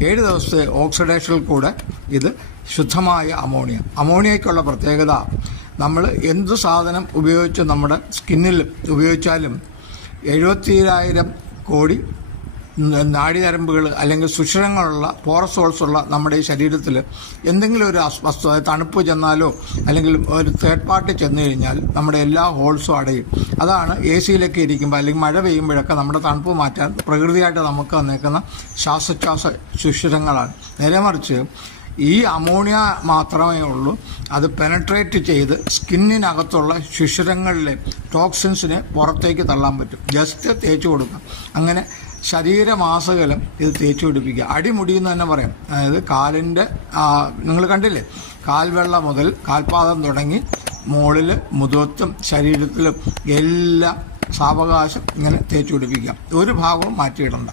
7 ദിവസത്തെ ഓക്സിഡേഷനിൽ കൂടെ ഇത് ശുദ്ധമായ അമോണിയയ്ക്കുള്ള പ്രത്യേകത, നമ്മൾ എന്ത് സാധനം ഉപയോഗിച്ച് നമ്മുടെ സ്കിന്നിൽ ഉപയോഗിച്ചാലും 70,000 കോടി നാഡിനരമ്പുകൾ അല്ലെങ്കിൽ സുഷിരങ്ങളുള്ള പോറസ് ഹോൾസ് ഉള്ള നമ്മുടെ ഈ ശരീരത്തിൽ എന്തെങ്കിലും ഒരു വസ്തു, തണുപ്പ് ചെന്നാലോ അല്ലെങ്കിൽ ഒരു തേർഡ് പാർട്ടി ചെന്ന് കഴിഞ്ഞാൽ നമ്മുടെ എല്ലാ ഹോൾസും അടയും. അതാണ് AC-യിലൊക്കെ ഇരിക്കുമ്പോൾ അല്ലെങ്കിൽ മഴ പെയ്യുമ്പോഴൊക്കെ നമ്മുടെ തണുപ്പ് മാറ്റാൻ പ്രകൃതിയായിട്ട് നമുക്ക് വന്നേക്കുന്ന ശ്വാസോച്ഛ്വാസ സുഷിരങ്ങളാണ്. നേരെ മറിച്ച് ഈ അമോണിയ മാത്രമേ ഉള്ളൂ അത് പെനട്രേറ്റ് ചെയ്ത് സ്കിന്നിനകത്തുള്ള സുഷിരങ്ങളിലെ ടോക്സിൻസിനെ പുറത്തേക്ക് തള്ളാൻ പറ്റും. ജസ്റ്റ് തേച്ച് കൊടുക്കാം. അങ്ങനെ ശരീരമാസകലം ഇത് തേച്ച് പിടിപ്പിക്കുക. അടിമുടിയെന്ന് തന്നെ പറയാം. അതായത് കാലിൻ്റെ നിങ്ങൾ കണ്ടില്ലേ, കാൽവെള്ള മുതൽ കാൽപാദം തുടങ്ങി മുകളിൽ മുതുകത്തും ശരീരത്തിലും എല്ലാം സാവകാശം ഇങ്ങനെ തേച്ച് പിടിപ്പിക്കാം. ഒരു ഭാഗവും മാറ്റിയിടണ്ട.